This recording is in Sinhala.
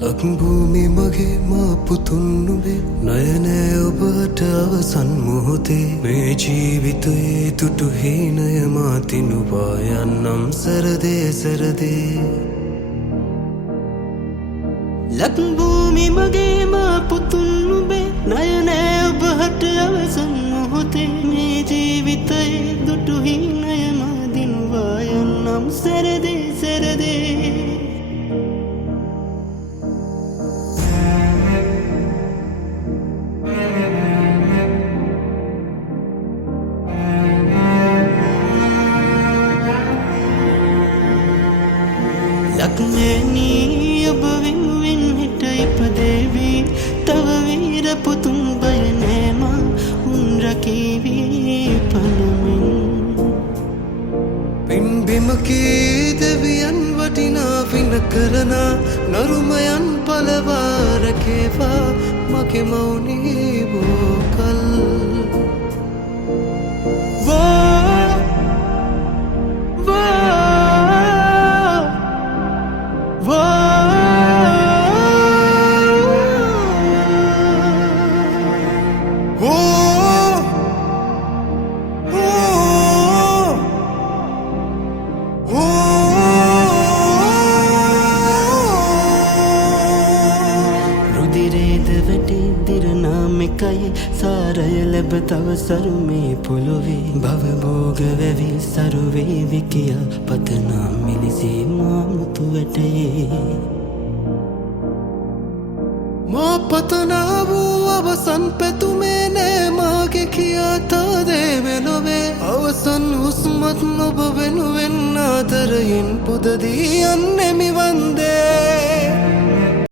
ලක්භූමි මගේ මා පුතුන් නුඹේ නයනය ඔබට අවසන් මොහොතේ මේ ජීවිතයේ තුටු හීනය මා තිනුවා යන්නම් සරදේ සරදේ ලක්භූමි මගේ මා පුතුන් නුඹේ නයනය ඔබට අවසන් මොහොතේ මේ ජීවිතයේ දුටු හීනය මා දිනුවා යන්නම් සරදේ සරදේ ලක්මෑණී ඔබ වෙනුවෙන් හිට ඉපදේවි තව වීර පුතුන් බය නෑ මා උන් රකීවි පනමින් පින්බිමකී දෙවියන් වටිනා පින කරන නරුමයන් පලවා රැකේවා මගේ මවුනේ බෝකල් සාරය ලැබ තව සරු මේ පොළොවේ භවභෝග වැවි සරුවේවි කියා පතනා මිනිසේ මා මුතු වැටයේ මා පතනා වූ අවසන් පැතුමේ නෑ මාගේ කියා තාදේ මෙලොවේ අවසන් හුස්මත් ඔබ වෙනුවෙන් ආදරයෙන් පුදදී යන්නේ